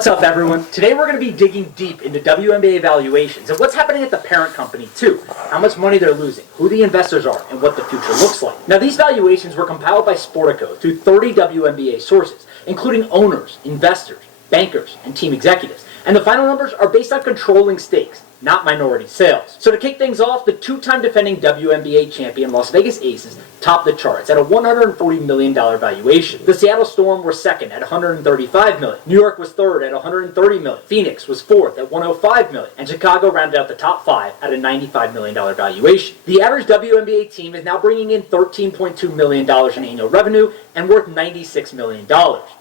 What's up, everyone? Today we're going to be digging deep into WNBA valuations and what's happening at the parent company too, how much money they're losing, who the investors are, and what the future looks like. Now, these valuations were compiled by Sportico through 30 WNBA sources, including owners, investors, bankers, and team executives. And the final numbers are based on controlling stakes, not minority sales. So to kick things off, the two-time defending WNBA champion Las Vegas Aces topped the charts at a $140 million valuation. The Seattle Storm were second at $135 million. New York was third at $130 million. Phoenix was fourth at $105 million. And Chicago rounded out the top five at a $95 million valuation. The average WNBA team is now bringing in $13.2 million in annual revenue and worth $96 million.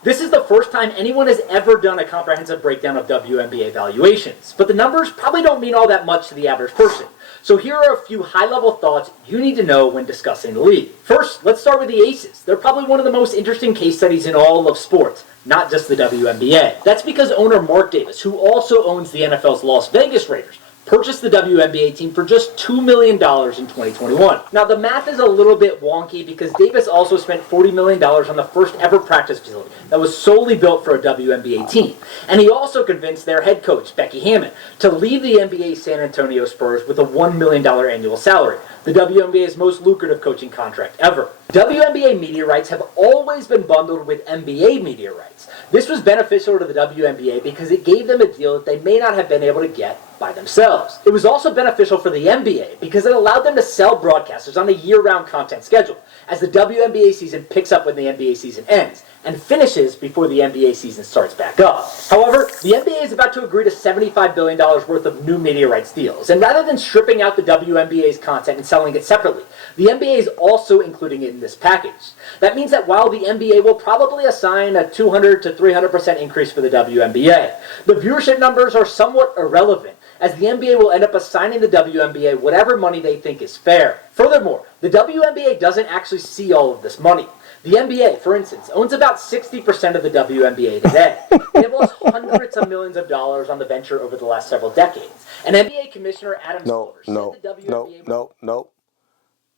This is the first time anyone has ever done a comprehensive breakdown of WNBA valuations, but the numbers probably don't mean all that much to the average person. So here are a few high-level thoughts you need to know when discussing the league. First, let's start with the Aces. They're probably one of the most interesting case studies in all of sports, not just the WNBA. That's because owner Mark Davis, who also owns the NFL's Las Vegas Raiders, purchased the WNBA team for just $2 million in 2021. Now, the math is a little bit wonky because Davis also spent $40 million on the first ever practice facility that was solely built for a WNBA team. And he also convinced their head coach, Becky Hammon, to leave the NBA's San Antonio Spurs with a $1 million annual salary, the WNBA's most lucrative coaching contract ever. WNBA media rights have always been bundled with NBA media rights. This was beneficial to the WNBA because it gave them a deal that they may not have been able to get by themselves. It was also beneficial for the NBA because it allowed them to sell broadcasters on a year-round content schedule, as the WNBA season picks up when the NBA season ends and finishes before the NBA season starts back up. However, the NBA is about to agree to $75 billion worth of new media rights deals, and rather than stripping out the WNBA's content and selling it separately, the NBA is also including it in this package. That means that while the NBA will probably assign a 200 to 300% increase for the WNBA, the viewership numbers are somewhat irrelevant, as the NBA will end up assigning the WNBA whatever money they think is fair. Furthermore, the WNBA doesn't actually see all of this money. The NBA, for instance, owns about 60% of the WNBA today. They have lost hundreds of millions of dollars on the venture over the last several decades. And NBA Commissioner Adam Silver said the WNBA...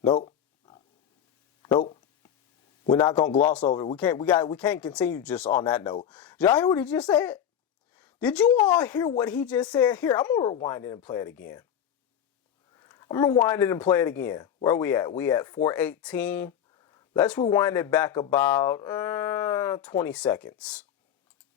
Nope. We're not gonna gloss over it. We can't continue just on that note. Did y'all hear what he just said? Did you all hear what he just said? Here, I'm gonna rewind it and play it again. Where are we at? We at 418. Let's rewind it back about 20 seconds.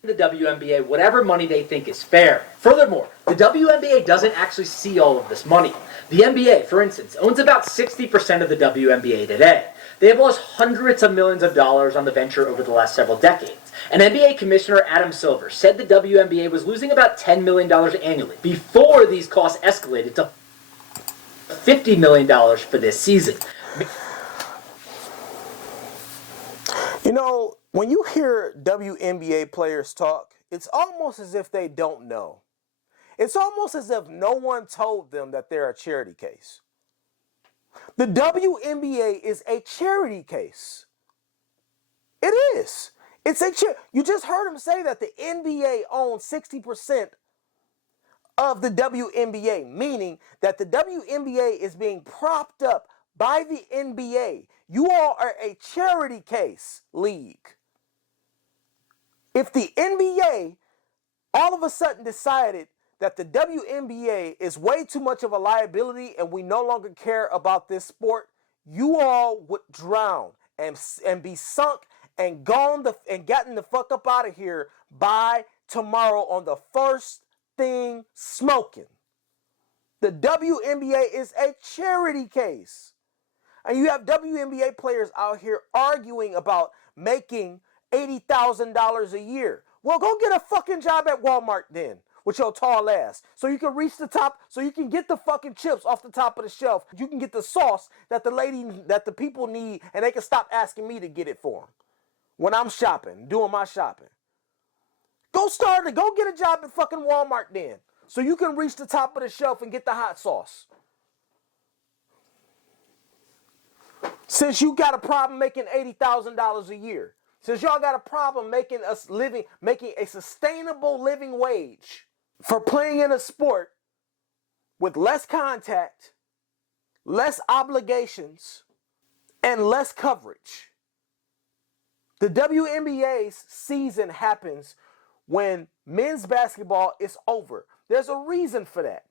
The WNBA whatever money they think is fair. Furthermore, the WNBA doesn't actually see all of this money. The NBA, for instance, owns about 60% of the WNBA today. They have lost hundreds of millions of dollars on the venture over the last several decades. And NBA Commissioner Adam Silver said the WNBA was losing about $10 million annually before these costs escalated to $50 million for this season. You know, when you hear WNBA players talk, it's almost as if they don't know. It's almost as if no one told them that they're a charity case. The WNBA is a charity case. It is. You just heard him say that the NBA owns 60% of the WNBA, meaning that the WNBA is being propped up by the NBA. You all are a charity case league. If the NBA all of a sudden decided that the WNBA is way too much of a liability and we no longer care about this sport, you all would drown and be sunk and gotten the fuck up out of here by tomorrow on the first thing smoking. The WNBA is a charity case. And you have WNBA players out here arguing about making $80,000 a year. Well, go get a fucking job at Walmart then with your tall ass so you can reach the top, so you can get the fucking chips off the top of the shelf. You can get the sauce that the people need, and they can stop asking me to get it for them when I'm shopping, doing my shopping. Go get a job at fucking Walmart then so you can reach the top of the shelf and get the hot sauce. Since you got a problem making $80,000 a year, since y'all got a problem making a sustainable living wage for playing in a sport with less contact, less obligations, and less coverage. The WNBA's season happens when men's basketball is over. There's a reason for that.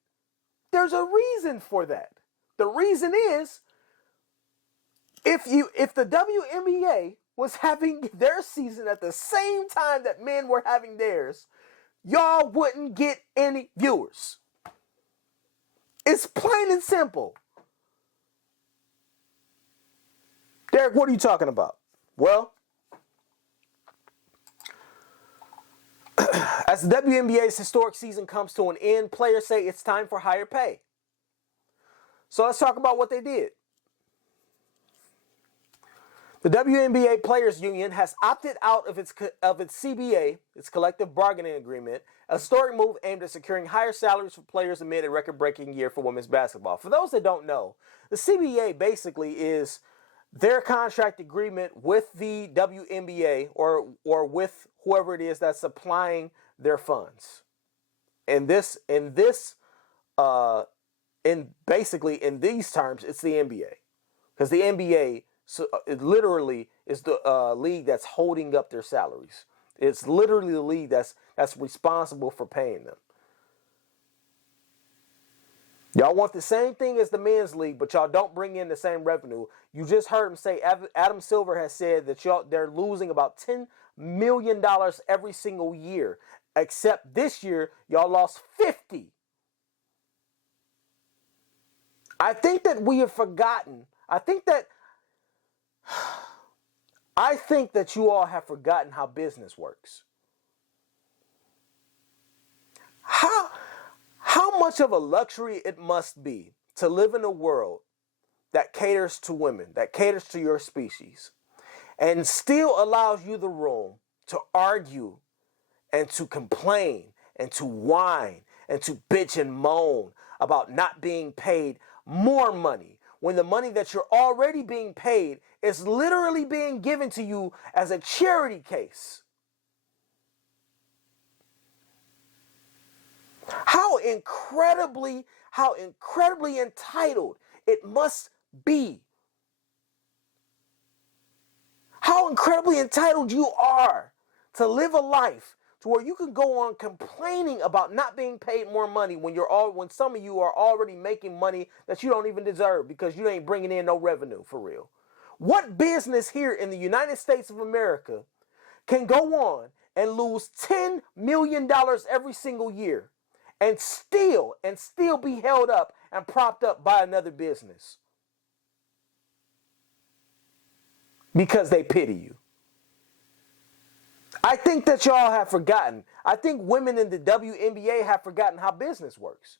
There's a reason for that. The reason is if the WNBA was having their season at the same time that men were having theirs, y'all wouldn't get any viewers. It's plain and simple. Derek, what are you talking about? Well, as the WNBA's historic season comes to an end, players say it's time for higher pay. So let's talk about what they did. The WNBA Players Union has opted out of its CBA, its collective bargaining agreement, a historic move aimed at securing higher salaries for players amid a record-breaking year for women's basketball. For those that don't know, the CBA basically is their contract agreement with the WNBA or with whoever it is that's supplying their funds. In these terms, it's the NBA, because the NBA it literally is the league that's holding up their salaries. It's literally the league that's responsible for paying them. Y'all want the same thing as the men's league, but y'all don't bring in the same revenue. You just heard him say, Adam Silver has said that they're losing about $10 million every single year. Except this year, y'all lost 50. I think that we have forgotten. I think that you all have forgotten how business works. How much of a luxury it must be to live in a world that caters to women, that caters to your species, and still allows you the room to argue and to complain and to whine and to bitch and moan about not being paid more money, when the money that you're already being paid is literally being given to you as a charity case. How incredibly entitled it must be. How incredibly entitled you are to live a life to where you can go on complaining about not being paid more money when some of you are already making money that you don't even deserve because you ain't bringing in no revenue for real. What business here in the United States of America can go on and lose $10 million every single year and still be held up and propped up by another business because they pity you? I think that y'all have forgotten. I think women in the WNBA have forgotten how business works.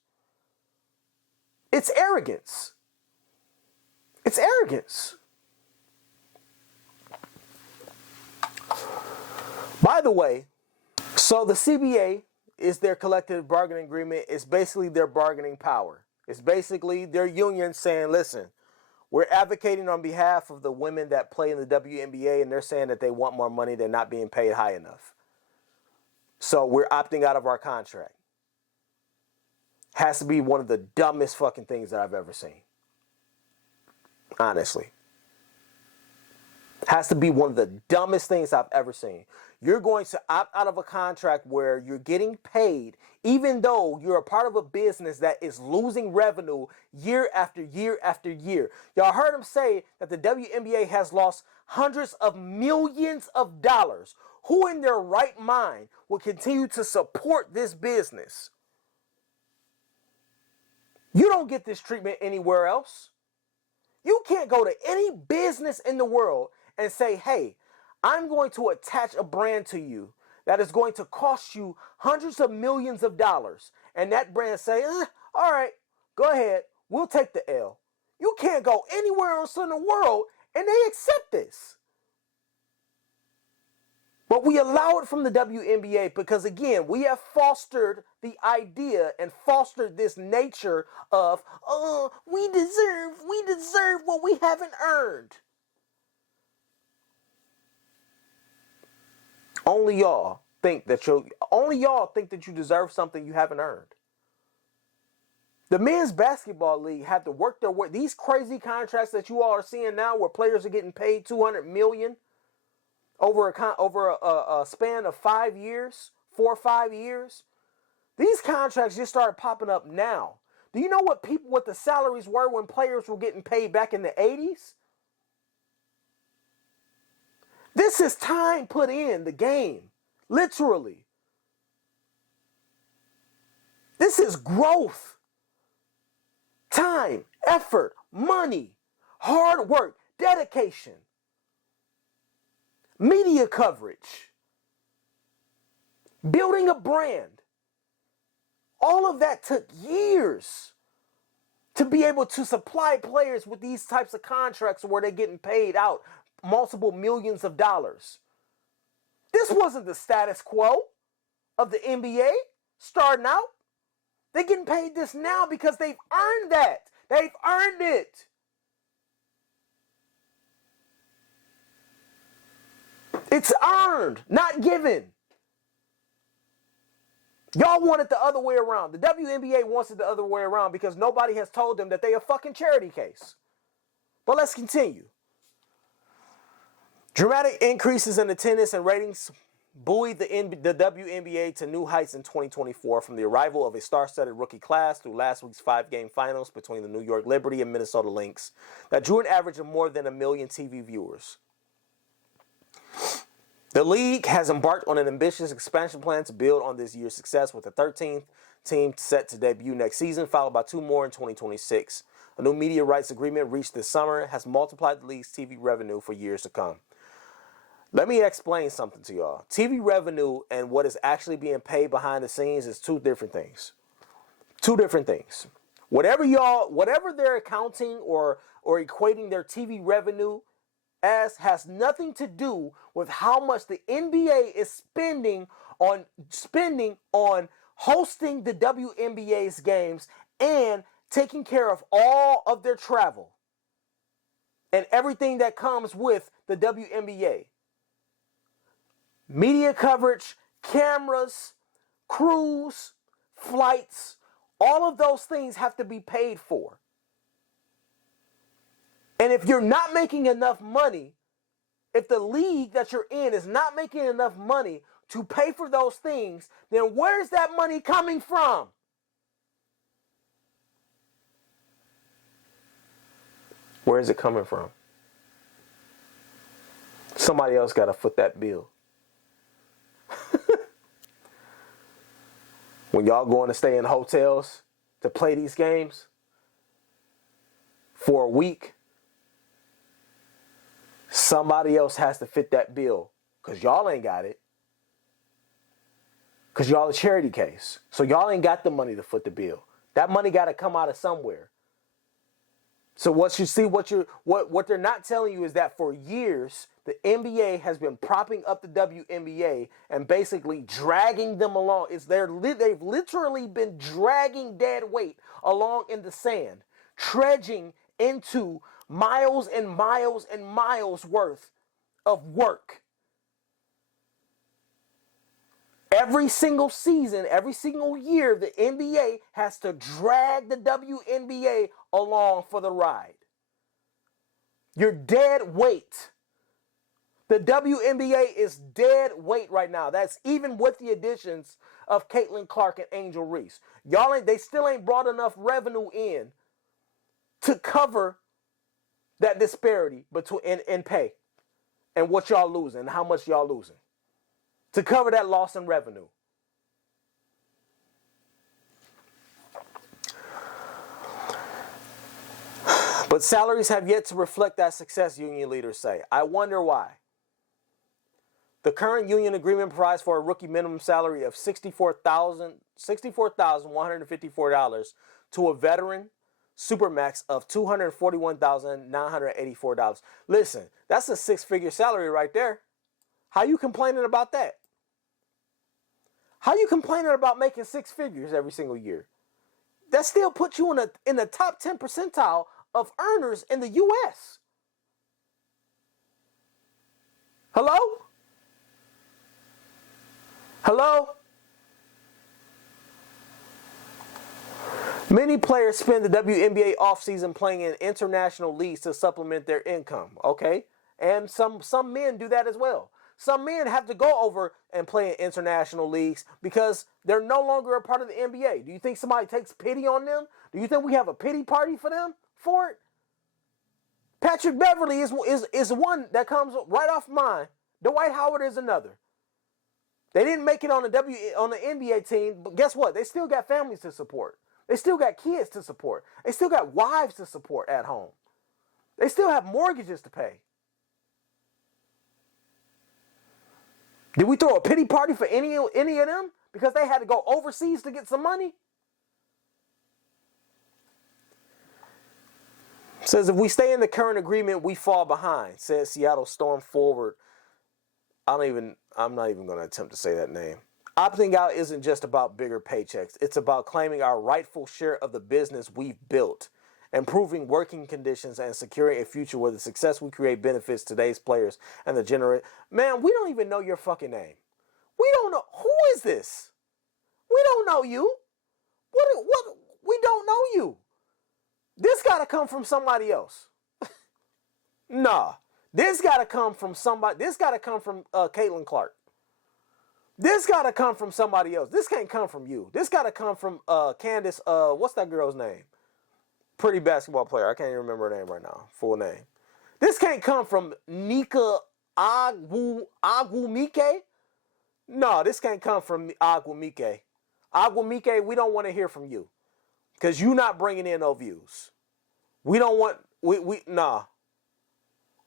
It's arrogance. It's arrogance. By the way, so the CBA is their collective bargaining agreement. It's basically their bargaining power. It's basically their union saying, listen, we're advocating on behalf of the women that play in the WNBA, and they're saying that they want more money. They're not being paid high enough. So we're opting out of our contract. Has to be one of the dumbest fucking things that I've ever seen. Honestly. Has to be one of the dumbest things I've ever seen. You're going to opt out of a contract where you're getting paid, even though you're a part of a business that is losing revenue year after year after year. Y'all heard him say that the WNBA has lost hundreds of millions of dollars. Who in their right mind will continue to support this business? You don't get this treatment anywhere else. You can't go to any business in the world and say, hey, I'm going to attach a brand to you that is going to cost you hundreds of millions of dollars. And that brand say, all right, go ahead. We'll take the L. You can't go anywhere else in the world and they accept this. But we allow it from the WNBA because, again, we have fostered the idea and fostered this nature of, we deserve what we haven't earned. Only y'all think that you deserve something you haven't earned. The men's basketball league had to work their way. These crazy contracts that you all are seeing now, where players are getting paid $200 million over a span of 5 years 4 or 5 years. These contracts just started popping up now. Do you know what the salaries were when players were getting paid back in the 80s? This is time put in the game, literally. This is growth. Time, effort, money, hard work, dedication, media coverage, building a brand. All of that took years to be able to supply players with these types of contracts where they're getting paid out multiple millions of dollars. This wasn't the status quo of the NBA starting out. They're getting paid this now because they've earned that. They've earned it. It's earned, not given. Y'all want it the other way around. The WNBA wants it the other way around because nobody has told them that they a fucking charity case. But let's continue. Dramatic increases in attendance and ratings buoyed the WNBA to new heights in 2024 from the arrival of a star-studded rookie class through last week's 5-game finals between the New York Liberty and Minnesota Lynx that drew an average of more than 1 million TV viewers. The league has embarked on an ambitious expansion plan to build on this year's success with the 13th team set to debut next season, followed by 2 more in 2026. A new media rights agreement reached this summer has multiplied the league's TV revenue for years to come. Let me explain something to y'all. TV revenue and what is actually being paid behind the scenes is two different things. Two different things. Whatever they're accounting or equating their TV revenue as has nothing to do with how much the NBA is spending on hosting the WNBA's games and taking care of all of their travel and everything that comes with the WNBA. Media coverage, cameras, crews, flights, all of those things have to be paid for. And if you're not making enough money, if the league that you're in is not making enough money to pay for those things, then where's that money coming from? Where is it coming from? Somebody else got to foot that bill. When y'all going to stay in hotels to play these games for a week, somebody else has to fit that bill because y'all ain't got it. Because y'all a charity case. So y'all ain't got the money to foot the bill. That money got to come out of somewhere. So what they're not telling you is that for years, the NBA has been propping up the WNBA and basically dragging them along. They've literally been dragging dead weight along in the sand, trudging into miles and miles and miles worth of work. Every single season, every single year, the NBA has to drag the WNBA along for the ride. You're dead weight. The WNBA is dead weight right now. That's even with the additions of Caitlin Clark and Angel Reese. They still ain't brought enough revenue in to cover that disparity between in pay and what y'all losing and how much y'all losing. To cover that loss in revenue. But salaries have yet to reflect that success, union leaders say. I wonder why. The current union agreement provides for a rookie minimum salary of $64,154 to a veteran supermax of $241,984. Listen, that's a 6-figure salary right there. How you complaining about that? How you complaining about making 6 figures every single year? That still puts you in the top 10 percentile of earners in the U.S. Hello? Hello? Many players spend the WNBA offseason playing in international leagues to supplement their income, okay? And some men do that as well. Some men have to go over and play in international leagues because they're no longer a part of the NBA. Do you think somebody takes pity on them? Do you think we have a pity party for them for it? Patrick Beverly is one that comes right off mine. Dwight Howard is another. They didn't make it on the NBA team, but guess what? They still got families to support. They still got kids to support. They still got wives to support at home. They still have mortgages to pay. Did we throw a pity party for any of them because they had to go overseas to get some money? Says if we stay in the current agreement, we fall behind, says Seattle Storm forward. I'm not even going to attempt to say that name. Opting out isn't just about bigger paychecks. It's about claiming our rightful share of the business we've built, improving working conditions, and securing a future where the success we create benefits today's players and the generation. Man, we don't even know your fucking name. We don't know. Who is this? We don't know you. What? We don't know you. This got to come from somebody else. Nah. This got to come from somebody. This got to come from Caitlin Clark. This got to come from somebody else. This can't come from you. This got to come from Candace. What's that girl's name? Pretty basketball player. I can't even remember her name right now. Full name. This can't come from Nika Agumike. No, this can't come from Agumike. Agumike, we don't want to hear from you. Because you're not bringing in no views. We don't want, nah.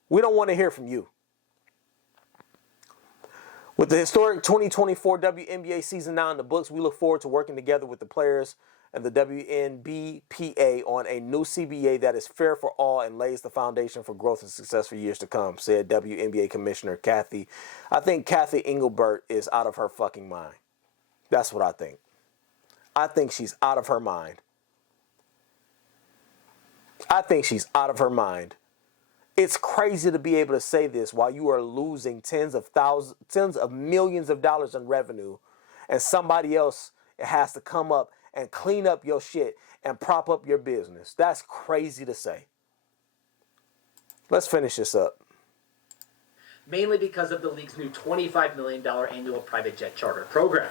We don't want to hear from you. With the historic 2024 WNBA season now in the books, we look forward to working together with the players and the WNBPA on a new CBA that is fair for all and lays the foundation for growth and success for years to come, said WNBA Commissioner Kathy. I think Kathy Engelbert is out of her fucking mind. That's what I think. I think she's out of her mind. I think she's out of her mind. It's crazy to be able to say this while you are losing tens of millions of dollars in revenue, and somebody else has to come up and clean up your shit and prop up your business. That's crazy to say. Let's finish this up. Mainly because of the league's new $25 million annual private jet charter program.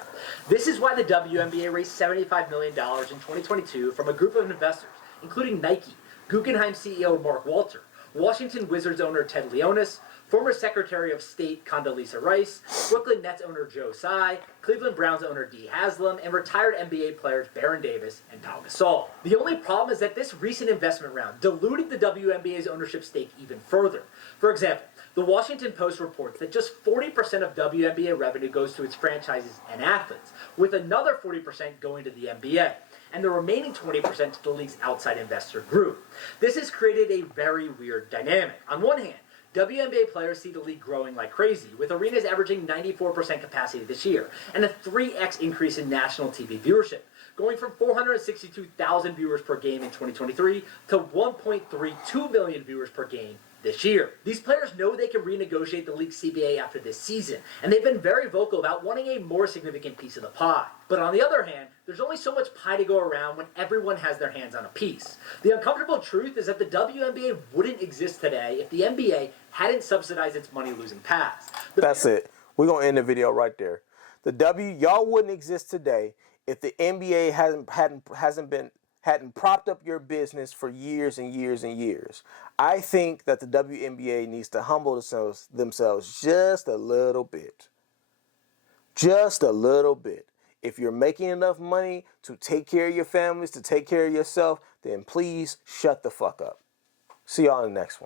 This is why the WNBA raised $75 million in 2022 from a group of investors, including Nike, Guggenheim CEO Mark Walter, Washington Wizards owner Ted Leonsis, former Secretary of State Condoleezza Rice, Brooklyn Nets owner Joe Tsai, Cleveland Browns owner Dee Haslam, and retired NBA players Baron Davis and Pau Gasol. The only problem is that this recent investment round diluted the WNBA's ownership stake even further. For example, the Washington Post reports that just 40% of WNBA revenue goes to its franchises and athletes, with another 40% going to the NBA, and the remaining 20% to the league's outside investor group. This has created a very weird dynamic. On one hand, WNBA players see the league growing like crazy, with arenas averaging 94% capacity this year, and a 3x increase in national TV viewership, going from 462,000 viewers per game in 2023 to 1.32 million viewers per game this year. These players know they can renegotiate the league's CBA after this season, and they've been very vocal about wanting a more significant piece of the pie. But on the other hand, there's only so much pie to go around when everyone has their hands on a piece. The uncomfortable truth is that the WNBA wouldn't exist today if the NBA hadn't subsidized its money-losing past. That's it. We're going to end the video right there. Y'all wouldn't exist today if the NBA hadn't propped up your business for years and years and years. I think that the WNBA needs to humble themselves just a little bit. Just a little bit. If you're making enough money to take care of your families, to take care of yourself, then please shut the fuck up. See y'all in the next one.